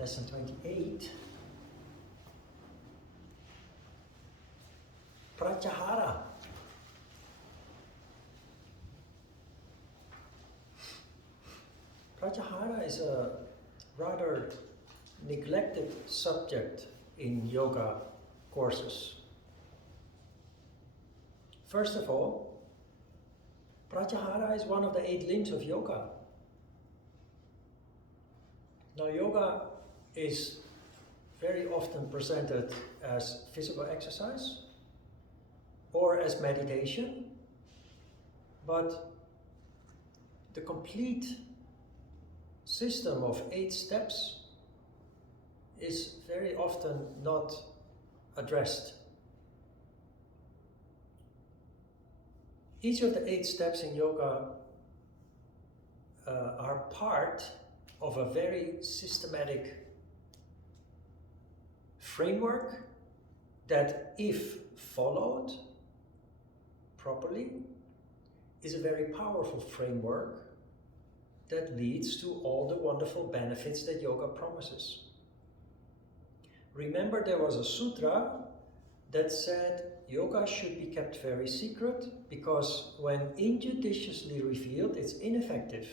lesson 28. Pratyahara. Pratyahara is a rather neglected subject in yoga courses. First of all, Pratyahara is one of the 8 limbs of yoga. Now, yoga is very often presented as physical exercise or as meditation, but the complete system of 8 steps is very often not addressed. Each of the 8 steps in yoga are part of a very systematic framework that, if followed properly, is a very powerful framework that leads to all the wonderful benefits that yoga promises. Remember, there was a sutra that said yoga should be kept very secret because when injudiciously revealed, it's ineffective.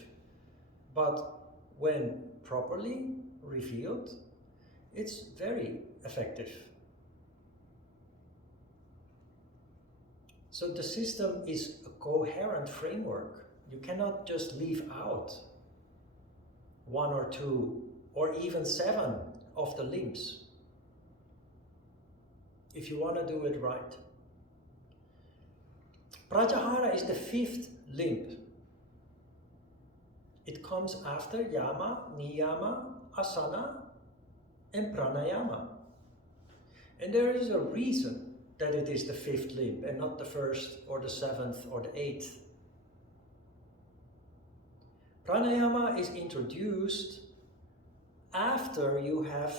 But when properly revealed, it's very effective. So the system is a coherent framework. You cannot just leave out 1 or 2 or even 7 of the limbs if you want to do it right. Pratyahara is the 5th limb. It comes after yama, niyama, asana, and pranayama. And there is a reason that it is the 5th limb and not the 1st or the 7th or the 8th. Pranayama is introduced after you have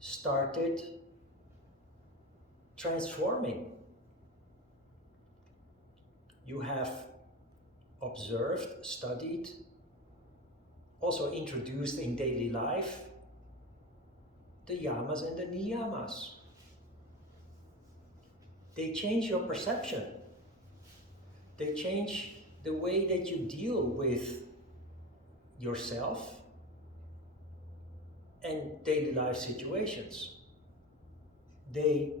started transforming. You have observed, studied, also introduced in daily life the yamas and the niyamas. They change your perception. They change the way that you deal with yourself and daily life situations. They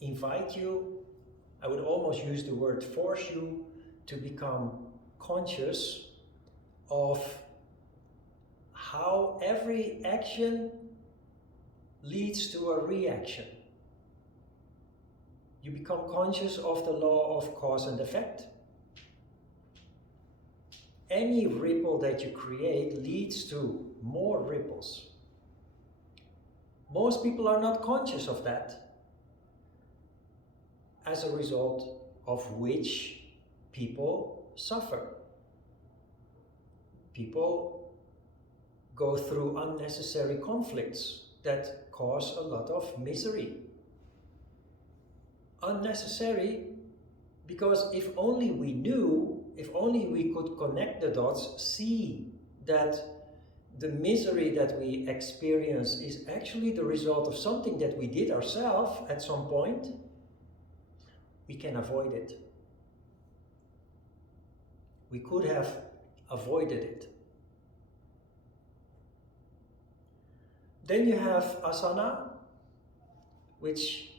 invite you, I would almost use the word force you, to become conscious of how every action leads to a reaction. You become conscious of the law of cause and effect. Any ripple that you create leads to more ripples. Most people are not conscious of that, as a result of which people suffer. People go through unnecessary conflicts that cause a lot of misery. Unnecessary because if only we knew, if only we could connect the dots, see that the misery that we experience is actually the result of something that we did ourselves at some point, we can avoid it. We could have avoided it. Then you have asana, which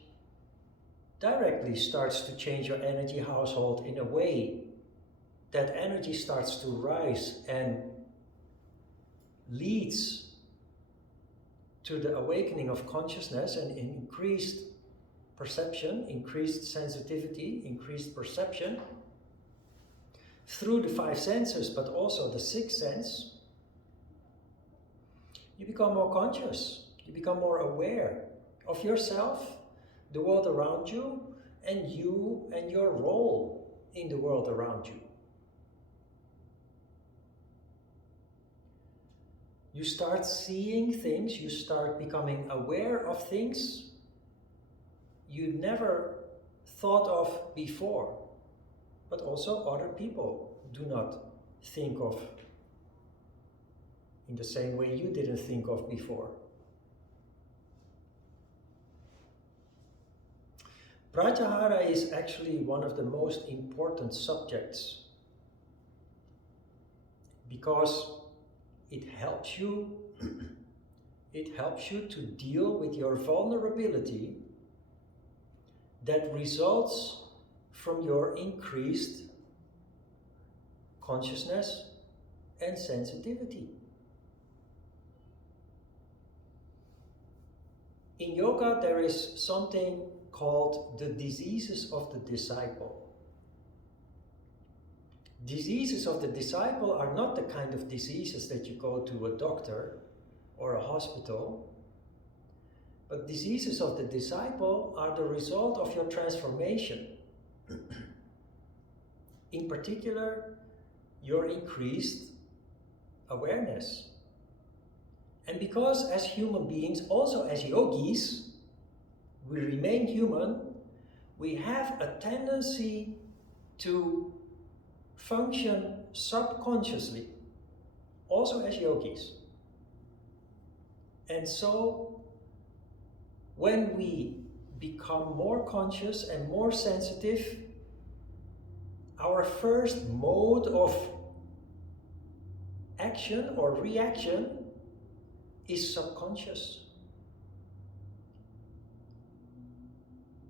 directly starts to change your energy household in a way that energy starts to rise and leads to the awakening of consciousness and increased perception, increased sensitivity, increased perception through the 5 senses, but also the 6th sense. You become more conscious, you become more aware of yourself, the world around you and your role in the world around you. You start seeing things, you start becoming aware of things you never thought of before, but also other people do not think of in the same way you didn't think of before. Pratyahara is actually one of the most important subjects because it helps you to deal with your vulnerability that results from your increased consciousness and sensitivity. In yoga, there is something called the diseases of the disciple. Diseases of the disciple are not the kind of diseases that you go to a doctor or a hospital, but diseases of the disciple are the result of your transformation. In particular, your increased awareness. And because as human beings, also as yogis, we remain human, we have a tendency to function subconsciously, also as yogis. And so, when we become more conscious and more sensitive, our first mode of action or reaction is subconscious.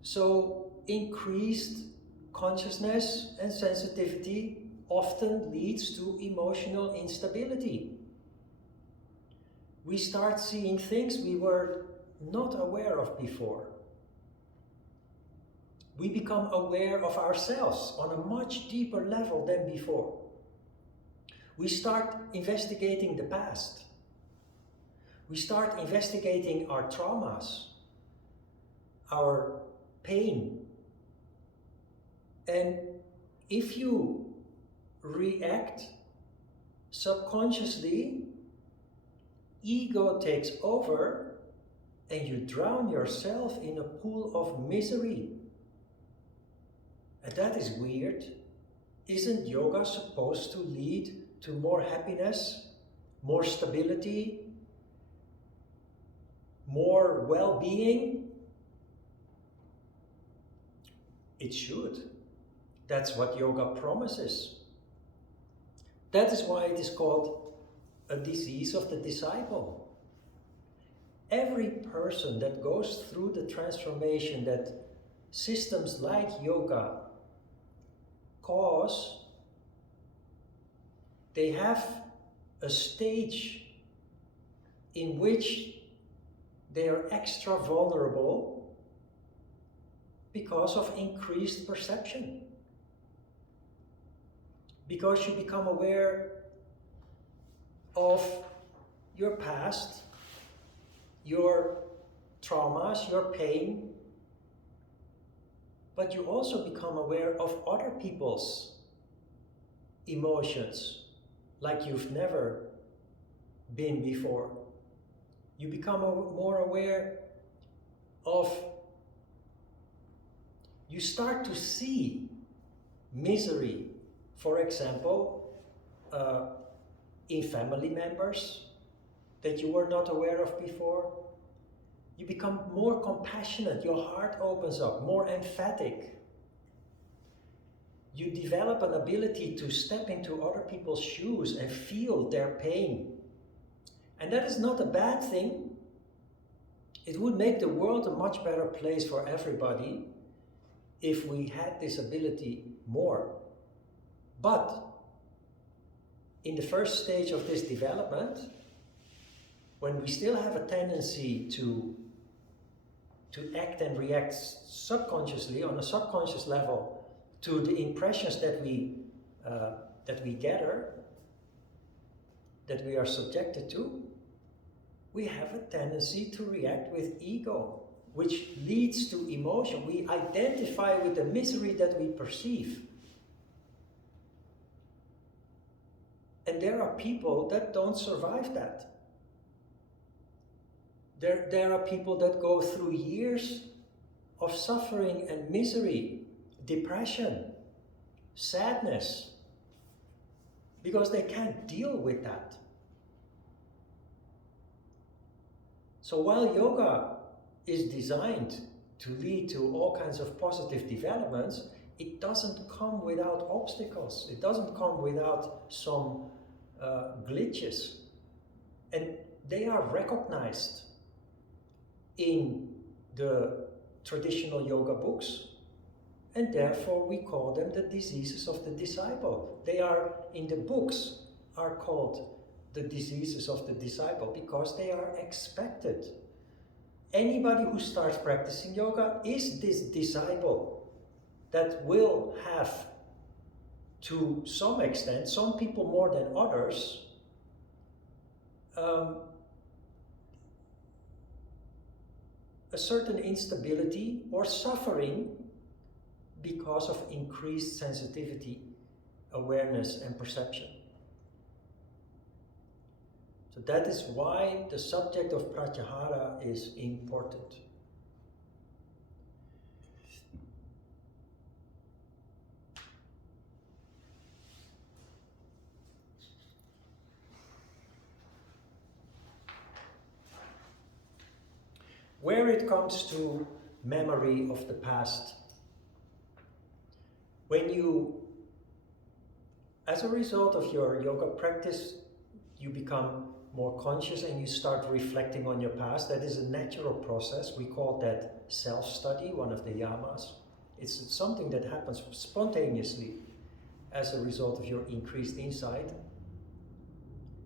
So increased consciousness and sensitivity often leads to emotional instability. We start seeing things we were not aware of before. We become aware of ourselves on a much deeper level than before. We start investigating the past. We start investigating our traumas, our pain. And if you react subconsciously, ego takes over and you drown yourself in a pool of misery. And that is weird. Isn't yoga supposed to lead to more happiness, more stability, more well-being? It should. That's what yoga promises. That is why it is called a disease of the disciple. Every person that goes through the transformation that systems like yoga cause, they have a stage in which they are extra vulnerable because of increased perception. Because you become aware of your past, your traumas, your pain, but you also become aware of other people's emotions like you've never been before. You become more aware of, you start to see misery, for example, in family members that you were not aware of before. You become more compassionate, your heart opens up, more emphatic. You develop an ability to step into other people's shoes and feel their pain. And that is not a bad thing. It would make the world a much better place for everybody if we had this ability more. But in the first stage of this development, when we still have a tendency to act and react subconsciously, on a subconscious level, to the impressions that we gather, that we are subjected to, we have a tendency to react with ego, which leads to emotion. We identify with the misery that we perceive. And there are people that don't survive that. There are people that go through years of suffering and misery, depression, sadness, because they can't deal with that. So while yoga is designed to lead to all kinds of positive developments, it doesn't come without obstacles. It doesn't come without some glitches. And they are recognized in the traditional yoga books, and therefore we call them the diseases of the disciple. They are, in the books, are called the diseases of the disciple because they are expected. Anybody who starts practicing yoga is this disciple that will have, to some extent, some people more than others, a certain instability or suffering because of increased sensitivity, awareness, and perception. So that is why the subject of Pratyahara is important. Where it comes to memory of the past, when you, as a result of your yoga practice, you become more conscious and you start reflecting on your past. That is a natural process. We call that self-study, one of the yamas. It's something that happens spontaneously as a result of your increased insight.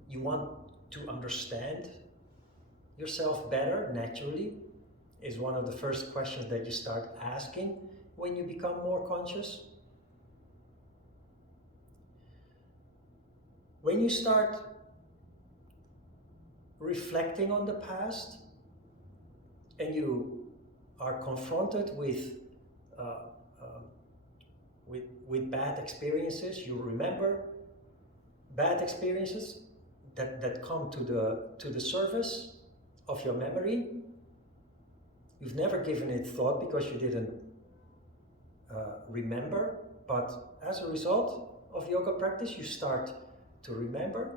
You want to understand yourself better naturally, is one of the first questions that you start asking when you become more conscious. When you start reflecting on the past and you are confronted with bad experiences, you remember bad experiences that come to the surface of your memory. You've never given it thought because you didn't remember, but as a result of yoga practice, you start to remember.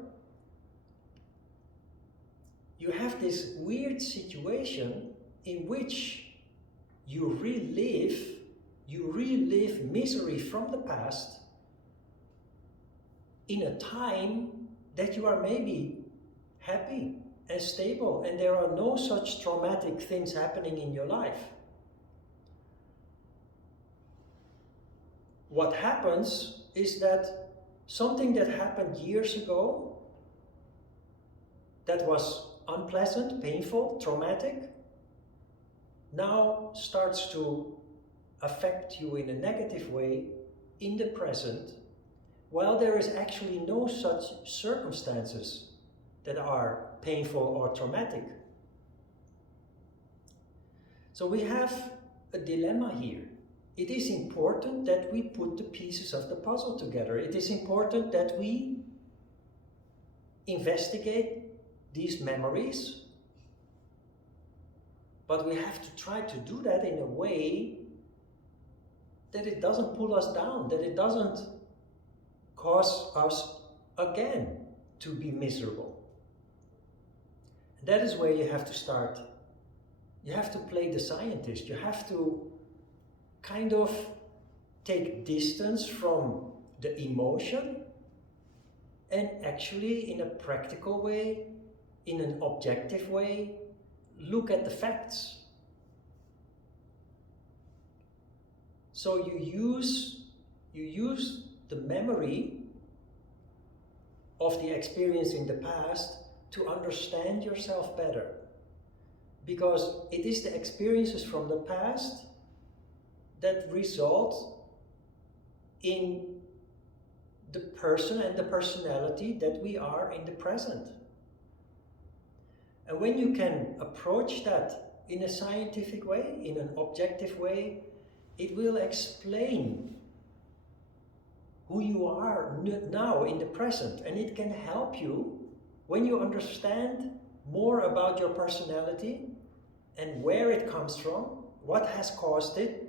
You have this weird situation in which you relive misery from the past in a time that you are maybe happy and stable and there are no such traumatic things happening in your life. What happens is that something that happened years ago that was unpleasant, painful, traumatic, now starts to affect you in a negative way in the present, while there is actually no such circumstances that are painful or traumatic. So we have a dilemma here. It is important that we put the pieces of the puzzle together. It is important that we investigate these memories, but we have to try to do that in a way that it doesn't pull us down, that it doesn't cause us again to be miserable. And that is where you have to start. You have to play the scientist. You have to kind of take distance from the emotion and actually, in a practical way, in an objective way, look at the facts. So you use the memory of the experience in the past to understand yourself better. Because it is the experiences from the past that result in the person and the personality that we are in the present. And when you can approach that in a scientific way, in an objective way, it will explain who you are now in the present. And it can help you when you understand more about your personality and where it comes from, what has caused it,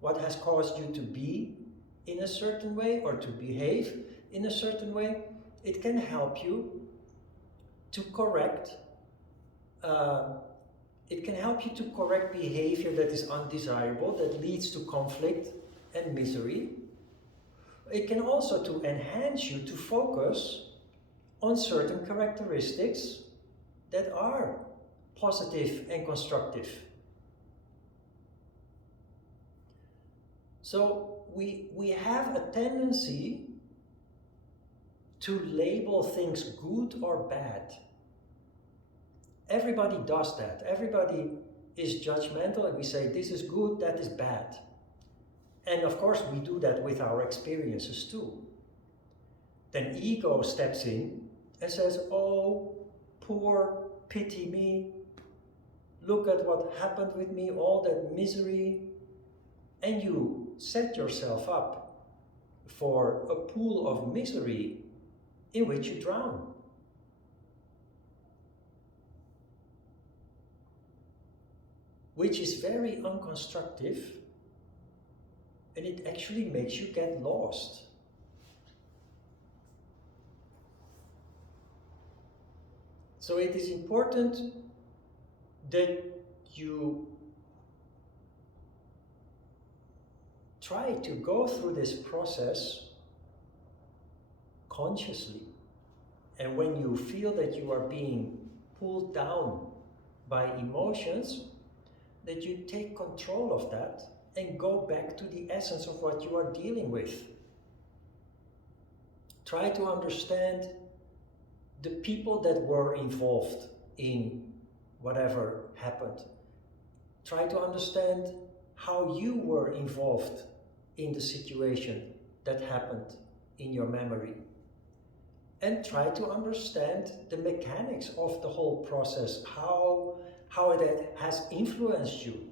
what has caused you to be in a certain way or to behave in a certain way. It can help you to correct It can help you to correct behavior that is undesirable, that leads to conflict and misery. It can also to enhance you to focus on certain characteristics that are positive and constructive. So we have a tendency to label things good or bad. Everybody does that. Everybody is judgmental and we say this is good, that is bad. And of course we do that with our experiences too. Then ego steps in and says, oh, poor, pity me. Look at what happened with me, all that misery. And you set yourself up for a pool of misery in which you drown. Which is very unconstructive, and it actually makes you get lost. So it is important that you try to go through this process consciously. And when you feel that you are being pulled down by emotions, that you take control of that and go back to the essence of what you are dealing with. Try to understand the people that were involved in whatever happened. Try to understand how you were involved in the situation that happened in your memory. And try to understand the mechanics of the whole process, how it has influenced you,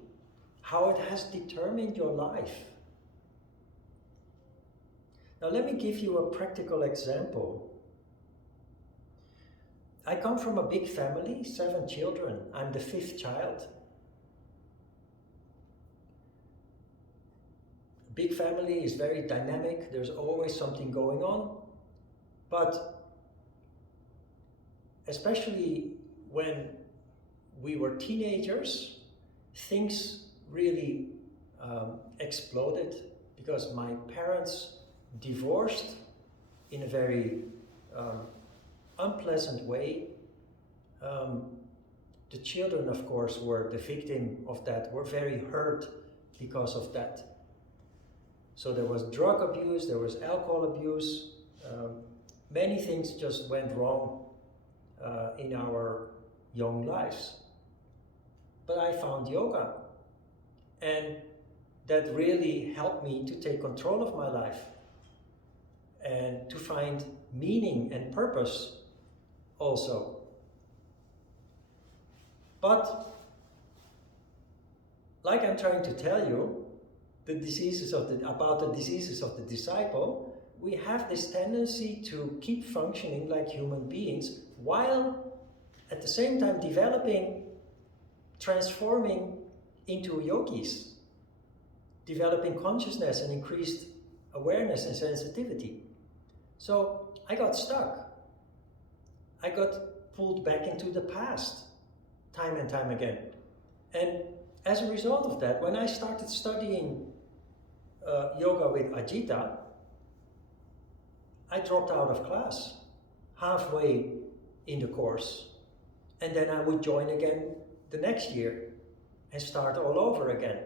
how it has determined your life. Now let me give you a practical example. I come from a big family, 7 children. I'm the 5th child. A big family is very dynamic, there's always something going on, but especially when we were teenagers, things really exploded because my parents divorced in a very unpleasant way. The children, of course, were the victim of that, were very hurt because of that. So there was drug abuse, there was alcohol abuse, many things just went wrong in our young lives. But I found yoga, and that really helped me to take control of my life and to find meaning and purpose also. But like I'm trying to tell you, about the diseases of the disciple, we have this tendency to keep functioning like human beings while at the same time developing, transforming into yogis, developing consciousness and increased awareness and sensitivity. So I got stuck. I got pulled back into the past time and time again. And as a result of that, when I started studying yoga with Ajita, I dropped out of class halfway in the course. And then I would join again the next year and start all over again.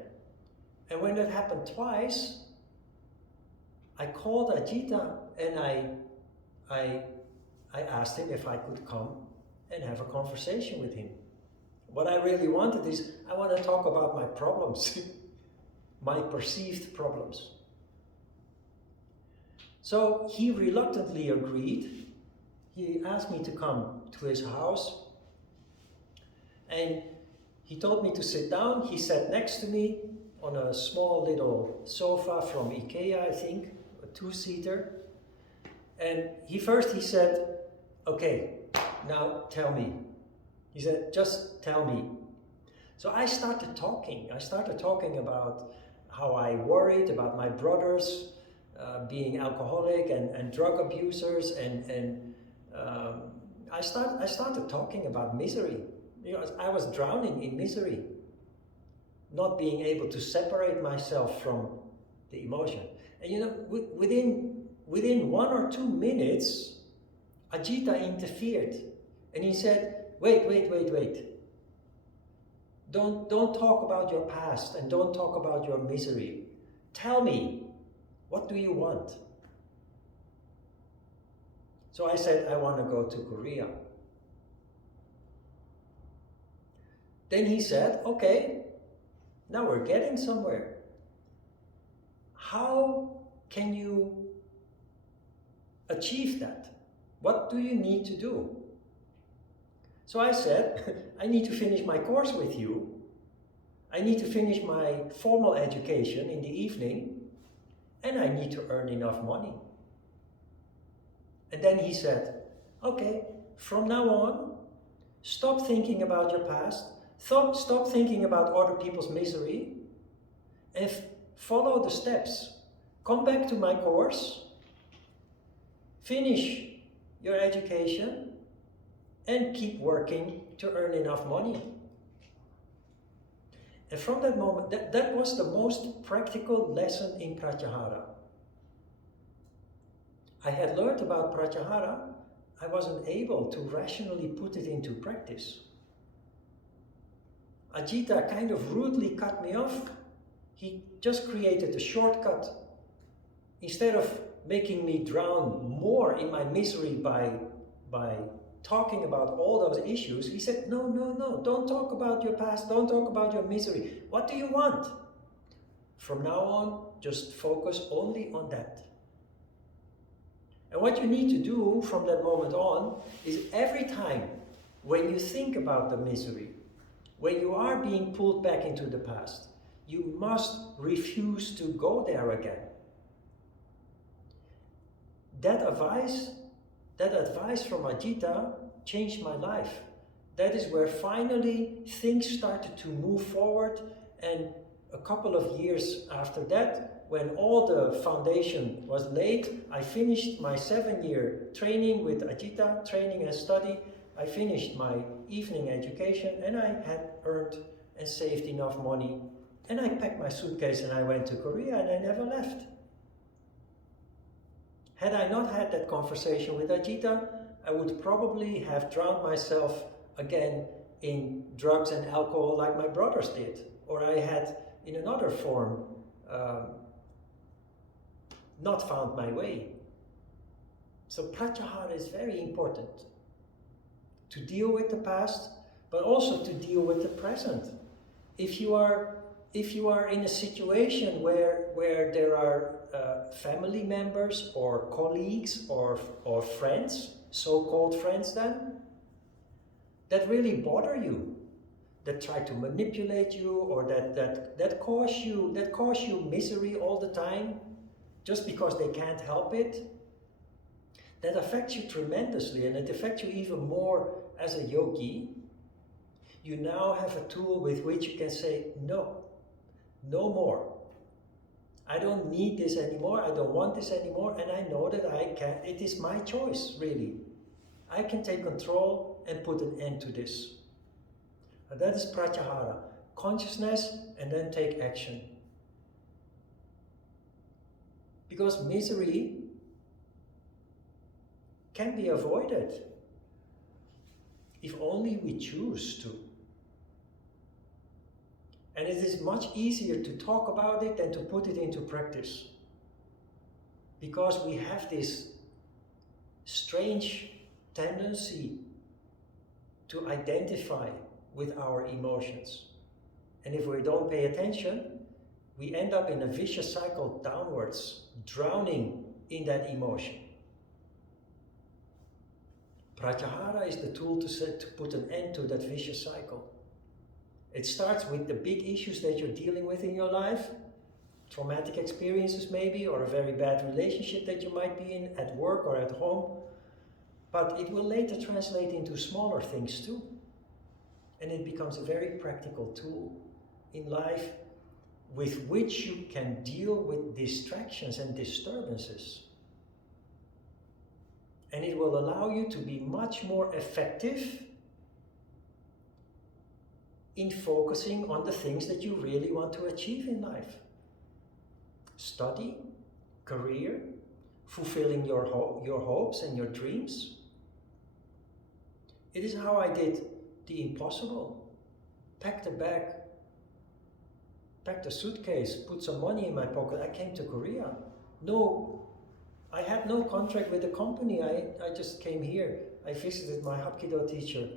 And when that happened twice, I called Ajita and I asked him if I could come and have a conversation with him. What I really wanted is, I want to talk about my problems, my perceived problems. So he reluctantly agreed. He asked me to come to his house, and he told me to sit down. He sat next to me on a small little sofa from IKEA, I think, a 2-seater. And he said, okay, now tell me. He said, just tell me. So I started talking. I started talking about how I worried about my brothers being alcoholic and drug abusers, and I started talking about misery, because I was drowning in misery, not being able to separate myself from the emotion. And you know, within 1 or 2 minutes, Ajita interfered, and he said, wait. Don't talk about your past and don't talk about your misery. Tell me, what do you want? So I said, I want to go to Korea. Then he said, okay, now we're getting somewhere. How can you achieve that? What do you need to do? So I said, I need to finish my course with you. I need to finish my formal education in the evening, and I need to earn enough money. And then he said, okay, from now on, stop thinking about your past, stop thinking about other people's misery, and follow the steps. Come back to my course, finish your education, and keep working to earn enough money. And from that moment, that was the most practical lesson in Pratyahara. I had learned about Pratyahara, I wasn't able to rationally put it into practice. Ajita kind of rudely cut me off. He just created a shortcut. Instead of making me drown more in my misery by talking about all those issues, he said, no, don't talk about your past, don't talk about your misery. What do you want? From now on, just focus only on that. And what you need to do from that moment on is every time when you think about the misery, when you are being pulled back into the past, you must refuse to go there again. That advice from Ajita changed my life. That is where finally things started to move forward, and a couple of years after that, when all the foundation was laid, I finished my 7-year training with Ajita, training and study. I finished my evening education, and I had earned and saved enough money, and I packed my suitcase and I went to Korea, and I never left. Had I not had that conversation with Ajita, I would probably have drowned myself again in drugs and alcohol like my brothers did. Or I had, in another form, not found my way. So Pratyahara is very important. To deal with the past, but also to deal with the present. If you are in a situation where there are family members or colleagues or friends, so-called friends then, that really bother you, that try to manipulate you, or that cause you misery all the time, just because they can't help it, that affects you tremendously, and it affects you even more as a yogi. You now have a tool with which you can say, no more. I don't need this anymore, I don't want this anymore, and I know that it is my choice, really. I can take control and put an end to this. And that is Pratyahara, consciousness and then take action. Because misery can be avoided if only we choose to. And it is much easier to talk about it than to put it into practice. Because we have this strange tendency to identify with our emotions. And if we don't pay attention, we end up in a vicious cycle downwards, drowning in that emotion. Pratyahara is the tool to put an end to that vicious cycle. It starts with the big issues that you're dealing with in your life, traumatic experiences maybe, or a very bad relationship that you might be in at work or at home. But it will later translate into smaller things too. And it becomes a very practical tool in life with which you can deal with distractions and disturbances. And it will allow you to be much more effective in focusing on the things that you really want to achieve in life. Study, career, fulfilling your hopes and your dreams. It is how I did the impossible. Packed a bag, packed a suitcase, put some money in my pocket. I came to Korea. No, I had no contract with the company. I just came here. I visited my Hapkido teacher.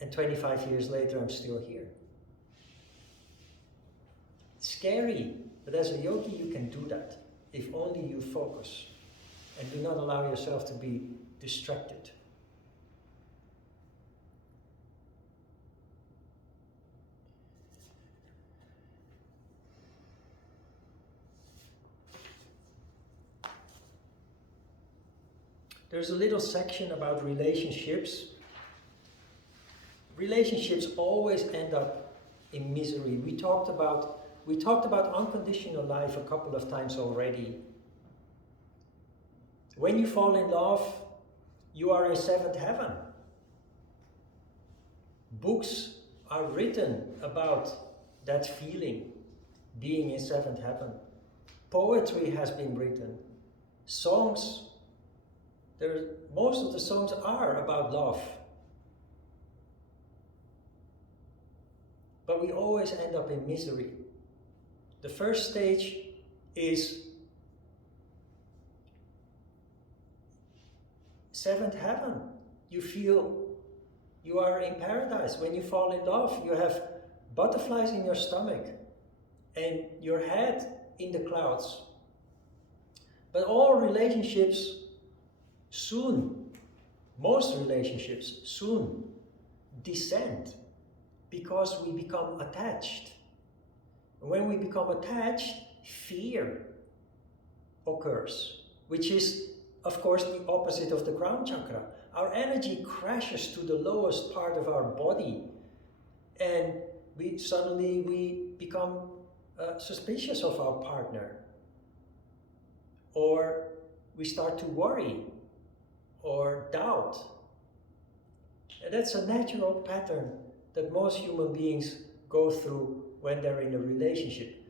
And 25 years later, I'm still here. It's scary, but as a yogi, you can do that. If only you focus and do not allow yourself to be distracted. There's a little section about relationships. Relationships always end up in misery. We talked about unconditional life a couple of times already. When you fall in love, you are in seventh heaven. Books are written about that feeling, being in seventh heaven. Poetry has been written. Songs, most of the songs are about love. But we always end up in misery. The first stage is seventh heaven. You feel you are in paradise. When you fall in love, you have butterflies in your stomach and your head in the clouds. But all relationships most relationships soon descend because we become attached. When we become attached, fear occurs, which is, of course, the opposite of the crown chakra. Our energy crashes to the lowest part of our body, and we suddenly become suspicious of our partner, or we start to worry or doubt. And that's a natural pattern that most human beings go through when they're in a relationship.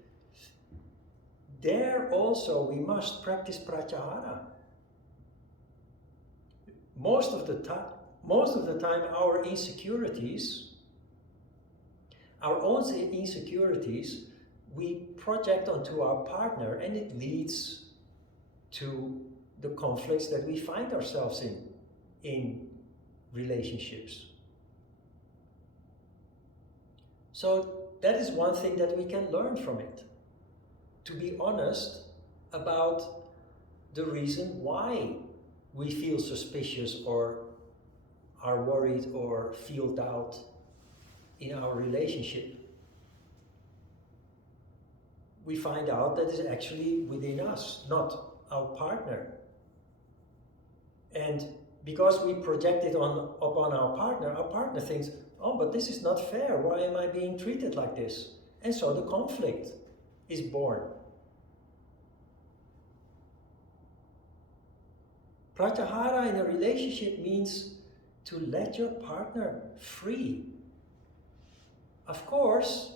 There also we must practice Pratyahara. Most of the time our own insecurities, we project onto our partner, and it leads to the conflicts that we find ourselves in relationships. So that is one thing that we can learn from it. To be honest about the reason why we feel suspicious or are worried or feel doubt in our relationship. We find out that it's actually within us, not our partner. And because we project it upon our partner thinks, oh, but this is not fair. Why am I being treated like this? And so the conflict is born. Pratyahara in a relationship means to let your partner free. Of course,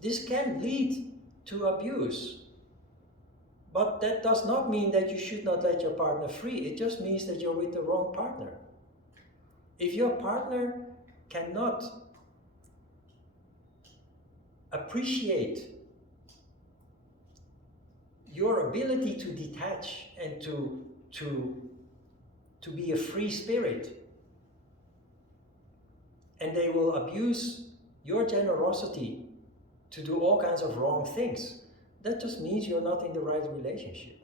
this can lead to abuse. But that does not mean that you should not let your partner free. It just means that you're with the wrong partner. If your partner cannot appreciate your ability to detach and to be a free spirit, and they will abuse your generosity to do all kinds of wrong things, that just means you're not in the right relationship.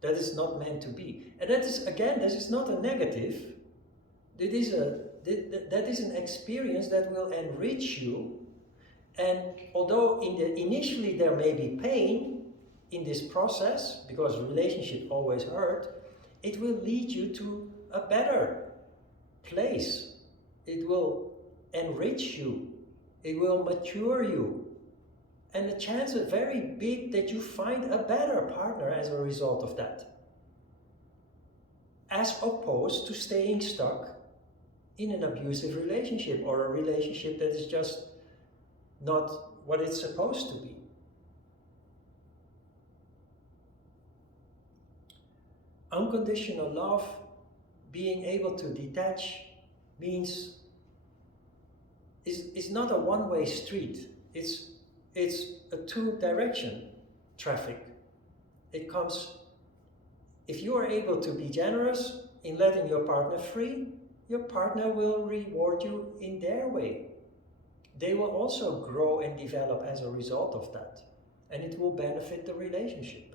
That is not meant to be. And that is, again, this is not a negative. That is an experience that will enrich you. And although initially there may be pain in this process, because relationship always hurt, it will lead you to a better place. It will enrich you. It will mature you. And the chance is very big that you find a better partner as a result of that. As opposed to staying stuck in an abusive relationship, or a relationship that is just not what it's supposed to be. Unconditional love, being able to detach, means is not a one-way street. It's a two-direction traffic. It comes, if you are able to be generous in letting your partner free, your partner will reward you in their way. They will also grow and develop as a result of that, and it will benefit the relationship.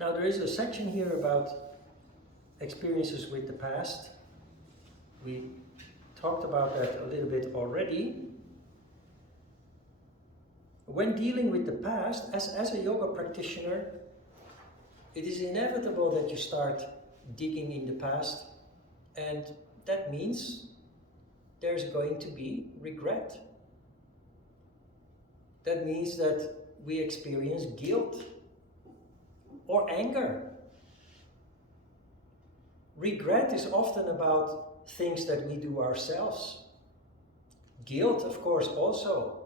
Now there is a section here about experiences with the past. We talked about that a little bit already. When dealing with the past, as a yoga practitioner, it is inevitable that you start digging in the past, and that means there's going to be regret. That means that we experience guilt or anger. Regret is often about things that we do ourselves. Guilt, of course, also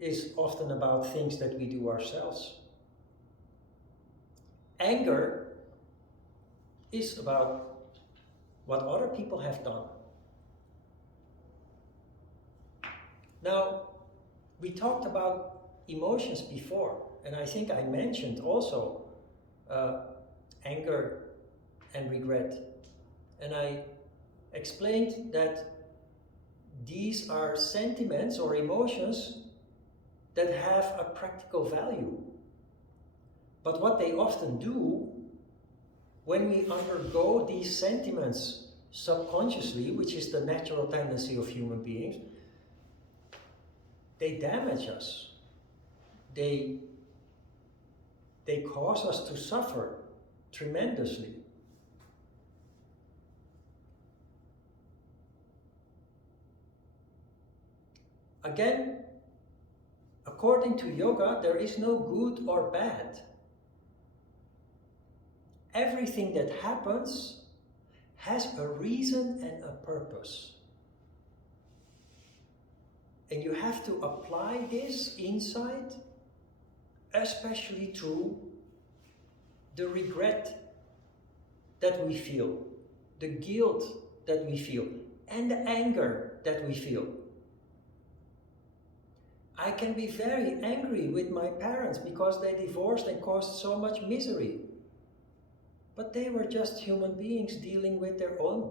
is often about things that we do ourselves. Anger is about what other people have done. Now, we talked about emotions before, and I think I mentioned also anger and regret. And I explained that these are sentiments or emotions that have a practical value. But what they often do, when we undergo these sentiments subconsciously, which is the natural tendency of human beings, they damage us. They cause us to suffer tremendously. Again, according to yoga, there is no good or bad. Everything that happens has a reason and a purpose. And you have to apply this insight, especially to the regret that we feel, the guilt that we feel, and the anger that we feel. I can be very angry with my parents because they divorced and caused so much misery. But they were just human beings dealing with their own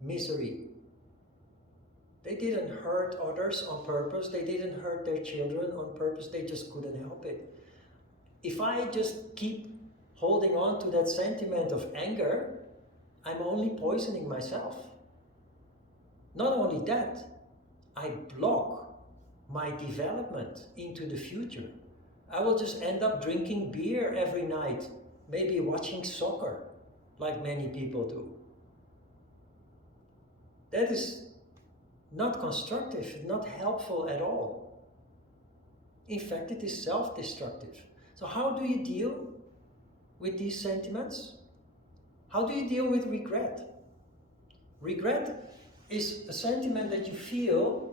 misery. They didn't hurt others on purpose. They didn't hurt their children on purpose. They just couldn't help it. If I just keep holding on to that sentiment of anger, I'm only poisoning myself. Not only that, I block my development into the future. I will just end up drinking beer every night, maybe watching soccer, like many people do. That is not constructive, not helpful at all. In fact, it is self-destructive. So how do you deal with these sentiments? How do you deal with regret? Regret is a sentiment that you feel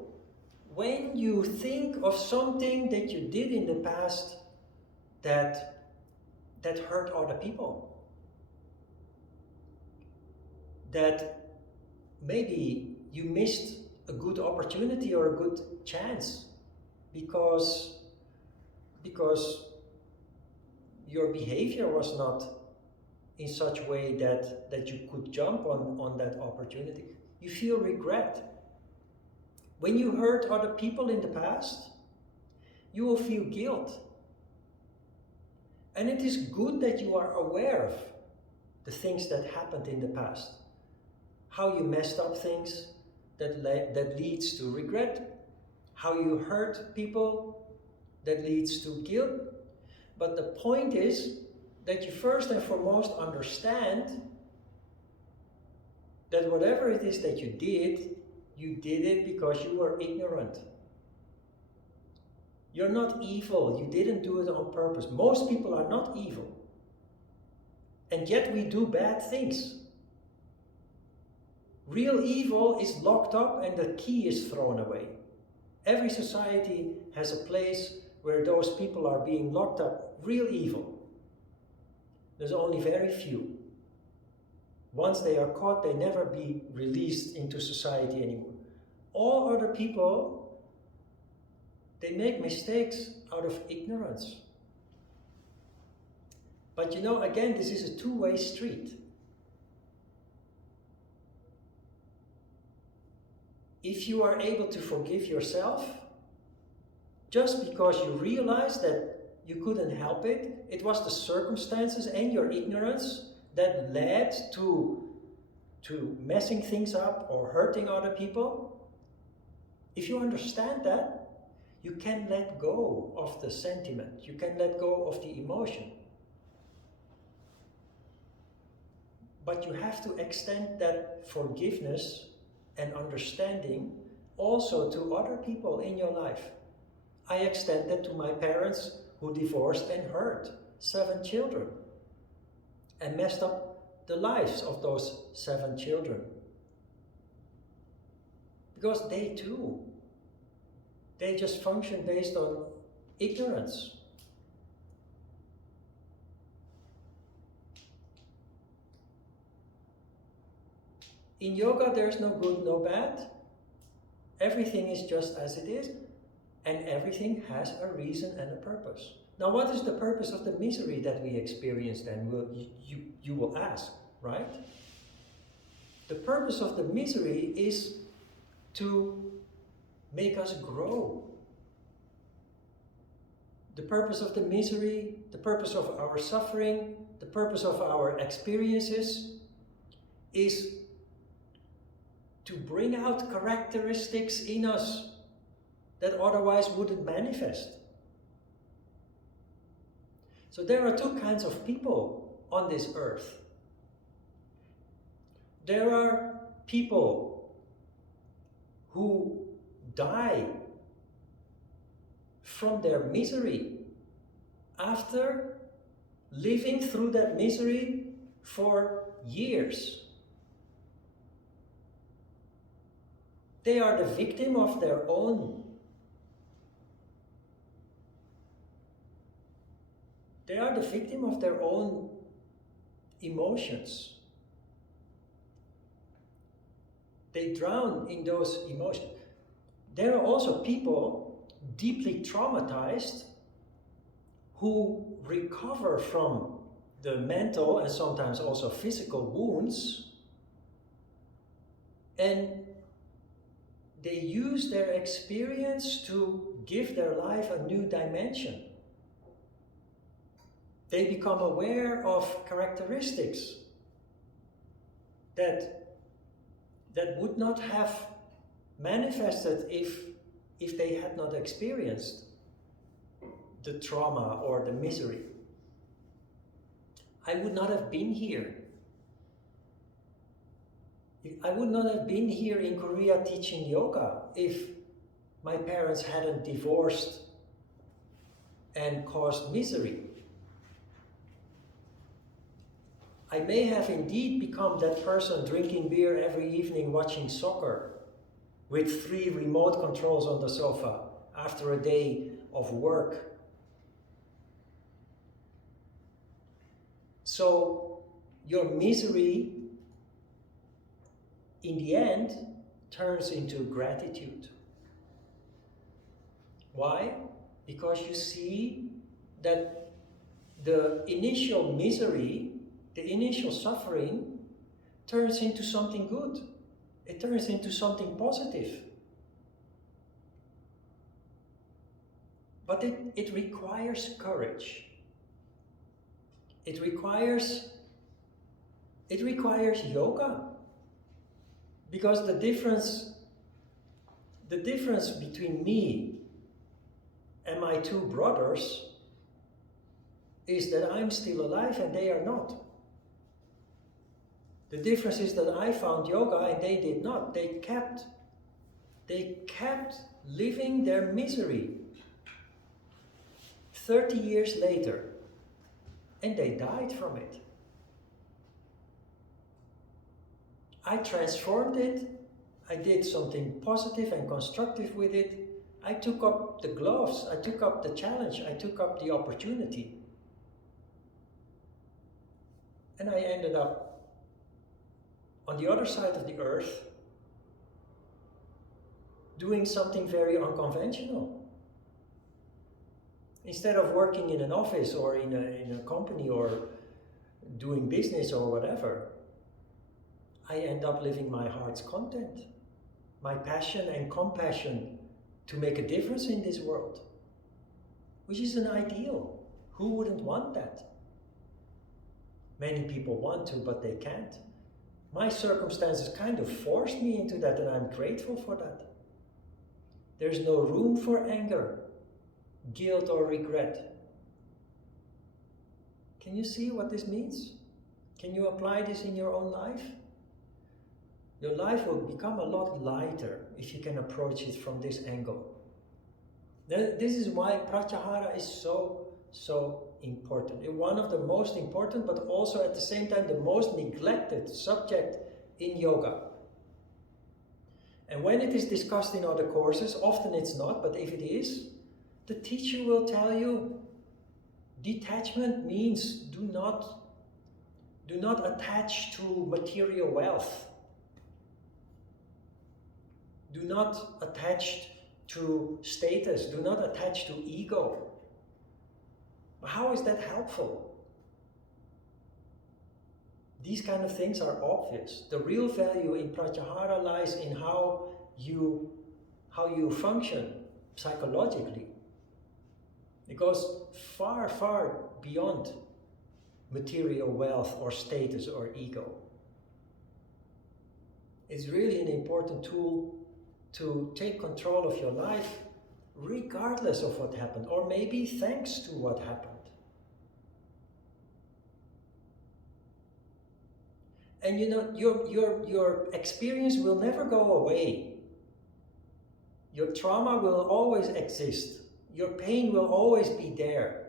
when you think of something that you did in the past that hurt other people. That maybe you missed a good opportunity or a good chance because your behavior was not in such a way that you could jump on that opportunity. You feel regret. When you hurt other people in the past, you will feel guilt. And it is good that you are aware of the things that happened in the past. How you messed up things that leads to regret. How you hurt people that leads to guilt. But the point is that you first and foremost understand that whatever it is that you did You did it because you were ignorant. You're not evil. You didn't do it on purpose. Most people are not evil. And yet we do bad things. Real evil is locked up and the key is thrown away. Every society has a place where those people are being locked up. Real evil. There's only very few. Once they are caught, they never be released into society anymore. All other people, they make mistakes out of ignorance. But you know, again, this is a two-way street. If you are able to forgive yourself, just because you realize that you couldn't help it, it was the circumstances and your ignorance that led to messing things up or hurting other people. If you understand that, you can let go of the sentiment. You can let go of the emotion. But you have to extend that forgiveness and understanding also to other people in your life. I extend that to my parents who divorced and hurt 7 children and messed up the lives of those 7 children. Because they too, they just function based on ignorance. In yoga, there's no good, no bad. Everything is just as it is, and everything has a reason and a purpose. Now, what is the purpose of the misery that we experience then? You will ask, right? The purpose of the misery is to make us grow. The purpose of the misery, the purpose of our suffering, the purpose of our experiences is to bring out characteristics in us that otherwise wouldn't manifest. So there are 2 kinds of people on this earth. There are people who die from their misery after living through that misery for years. They are the victim of their own. They are the victim of their own emotions. They drown in those emotions. There are also people deeply traumatized who recover from the mental and sometimes also physical wounds, and they use their experience to give their life a new dimension. They become aware of characteristics that would not have manifested if they had not experienced the trauma or the misery. I would not have been here. I would not have been here in Korea teaching yoga if my parents hadn't divorced and caused misery. I may have indeed become that person drinking beer every evening watching soccer with 3 remote controls on the sofa after a day of work. So your misery in the end turns into gratitude. Why? Because you see that the initial misery, the initial suffering, turns into something good. It turns into something positive. But it requires courage. It requires yoga. Because the difference between me and my 2 brothers is that I'm still alive and they are not. The difference is that I found yoga and they did not. They kept They kept living their misery 30 years later, and they died from it. I transformed it. I did something positive and constructive with it. I took up the gloves. I took up the challenge. I took up the opportunity. And I ended up on the other side of the earth doing something very unconventional. Instead of working in an office or in a company or doing business or whatever, I end up living my heart's content, my passion and compassion to make a difference in this world, which is an ideal. Who wouldn't want that? Many people want to, but they can't. My circumstances kind of forced me into that, and I'm grateful for that. There's no room for anger, guilt, or regret. Can you see what this means? Can you apply this in your own life? Your life will become a lot lighter if you can approach it from this angle. This is why Pratyahara is so important. It's one of the most important, but also at the same time the most neglected subject in yoga. And when it is discussed in other courses, often it's not, but if it is, the teacher will tell you, detachment means do not attach to material wealth. Do not attach to status. Do not attach to ego. How is that helpful? These kind of things are obvious. The real value in Pratyahara lies in how you function psychologically. It goes far, far beyond material wealth or status or ego. It's really an important tool to take control of your life regardless of what happened, or maybe thanks to what happened. And you know, your experience will never go away. Your trauma will always exist. Your pain will always be there,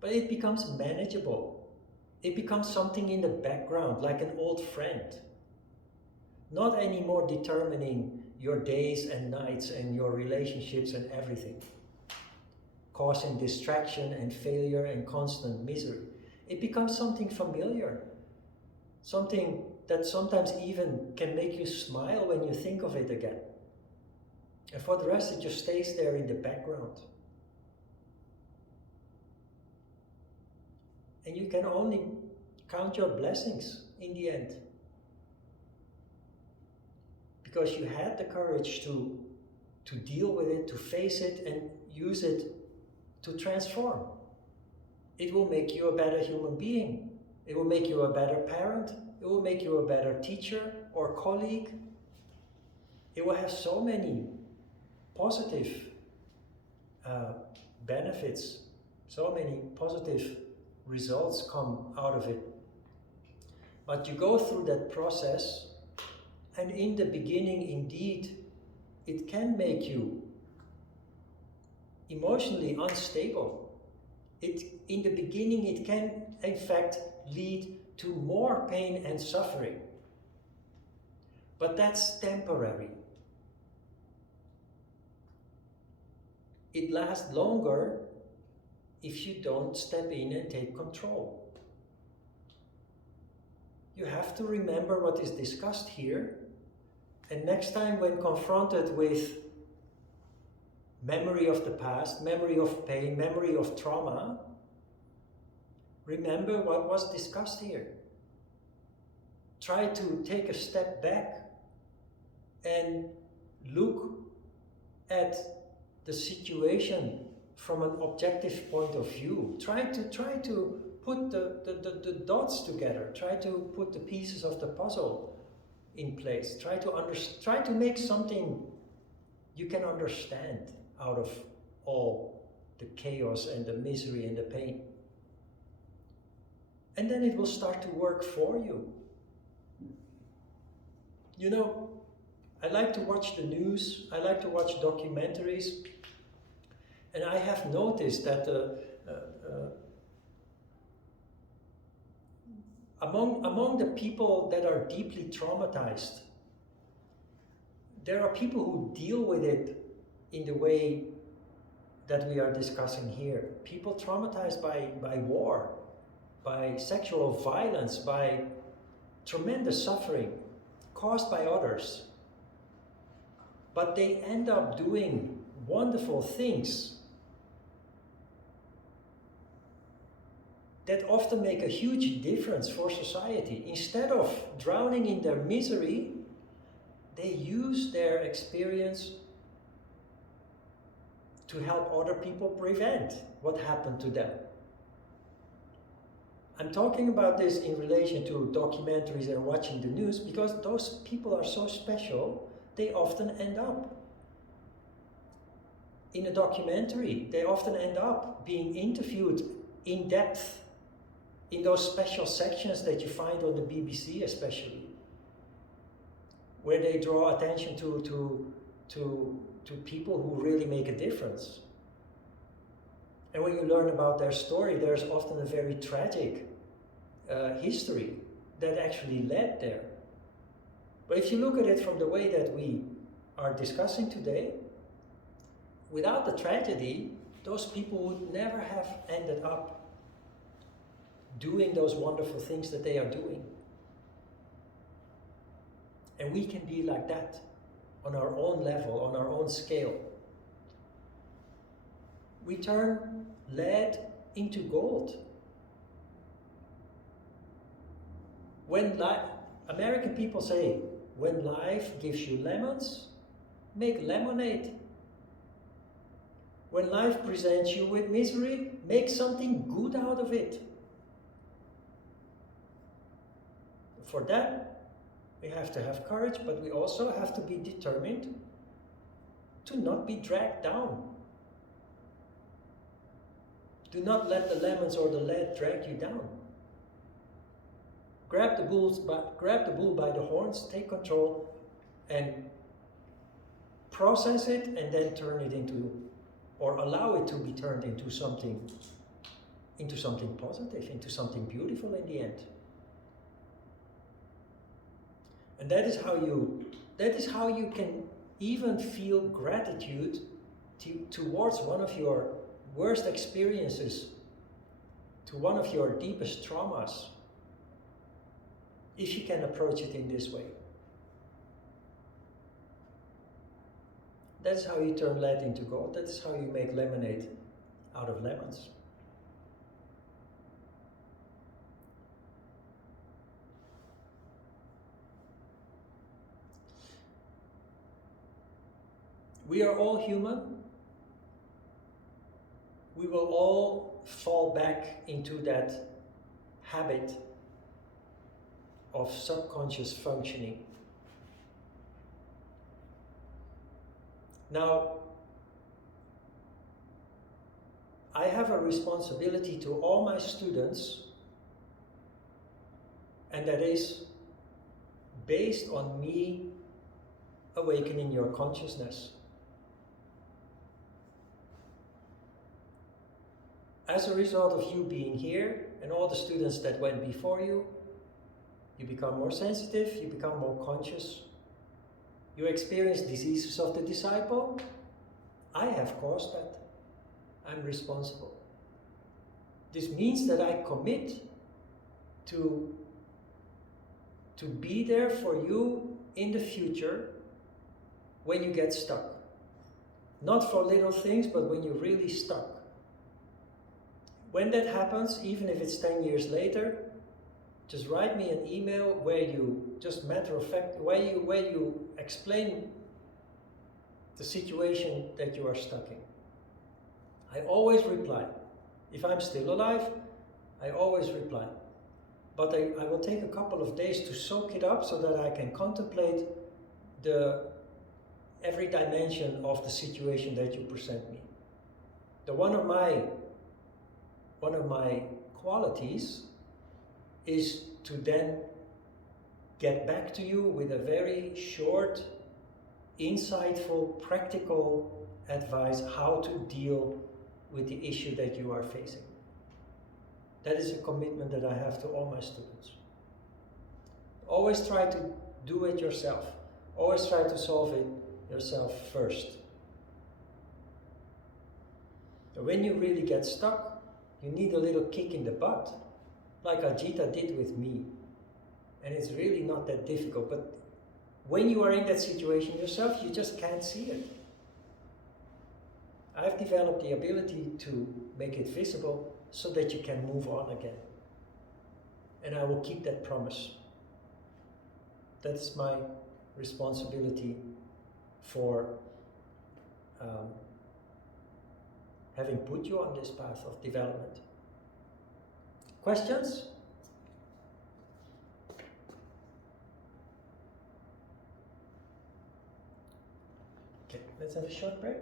but it becomes manageable. It becomes something in the background, like an old friend. Not anymore determining your days and nights and your relationships and everything, causing distraction and failure and constant misery. It becomes something familiar, something that sometimes even can make you smile when you think of it again. And for the rest, it just stays there in the background. And you can only count your blessings in the end. Because you had the courage to deal with it, to face it, and use it to transform. It will make you a better human being. It will make you a better parent. It will make you a better teacher or colleague. It will have so many positive benefits, so many positive results come out of it. But you go through that process, and in the beginning, indeed, it can make you emotionally unstable. In the beginning, it can, in fact, lead to more pain and suffering. But that's temporary. It lasts longer if you don't step in and take control. You have to remember what is discussed here, and next time when confronted with memory of the past, memory of pain, memory of trauma, remember what was discussed here. Try to take a step back and look at the situation from an objective point of view. Try to put the dots together. Try to put the pieces of the puzzle in place. Try to make something you can understand out of all the chaos and the misery and the pain. And then it will start to work for you. You know, I like to watch the news, I like to watch documentaries, and I have noticed that among the people that are deeply traumatized, there are people who deal with it in the way that we are discussing here. People traumatized by war, by sexual violence, by tremendous suffering caused by others. But they end up doing wonderful things that often make a huge difference for society. Instead of drowning in their misery, they use their experience to help other people prevent what happened to them. I'm talking about this in relation to documentaries and watching the news because those people are so special, they often end up in a documentary. They often end up being interviewed in depth in those special sections that you find on the BBC especially, where they draw attention to people who really make a difference. And when you learn about their story, there's often a very tragic history that actually led there. But if you look at it from the way that we are discussing today, without the tragedy, those people would never have ended up doing those wonderful things that they are doing. And we can be like that on our own level, on our own scale. We turn lead into gold. When American people say, when life gives you lemons, make lemonade. When life presents you with misery, make something good out of it. For that, we have to have courage, but we also have to be determined to not be dragged down. Do not let the lemons or the lead drag you down. Grab the bull by the horns, take control, and process it, and then turn it into, or allow it to be turned into something positive, into something beautiful in the end. And that is how you can even feel gratitude towards one of your worst experiences, to one of your deepest traumas, if you can approach it in this way. That's how you turn lead into gold. That is how you make lemonade out of lemons. We are all human. We will all fall back into that habit of subconscious functioning. Now, I have a responsibility to all my students, and that is based on me awakening your consciousness. As a result of you being here and all the students that went before you, you become more sensitive, you become more conscious. You experience diseases of the disciple. I have caused that. I'm responsible. This means that I commit to be there for you in the future when you get stuck. Not for little things, but when you're really stuck. When that happens, even if it's 10 years later, just write me an email where you, just matter of fact, where you explain the situation that you are stuck in. I always reply. If I'm still alive, I always reply. But I will take a couple of days to soak it up so that I can contemplate every dimension of the situation that you present me. One of my qualities is to then get back to you with a very short insightful, practical advice how to deal with the issue that you are facing. That is a commitment that I have to all my students. Always try to do it yourself. Always try to solve it yourself first. When you really get stuck, you need a little kick in the butt, like Ajita did with me. And it's really not that difficult, but when you are in that situation yourself, you just can't see it. I've developed the ability to make it visible so that you can move on again. And I will keep that promise. That's my responsibility for having put you on this path of development. Questions? Okay, let's have a short break.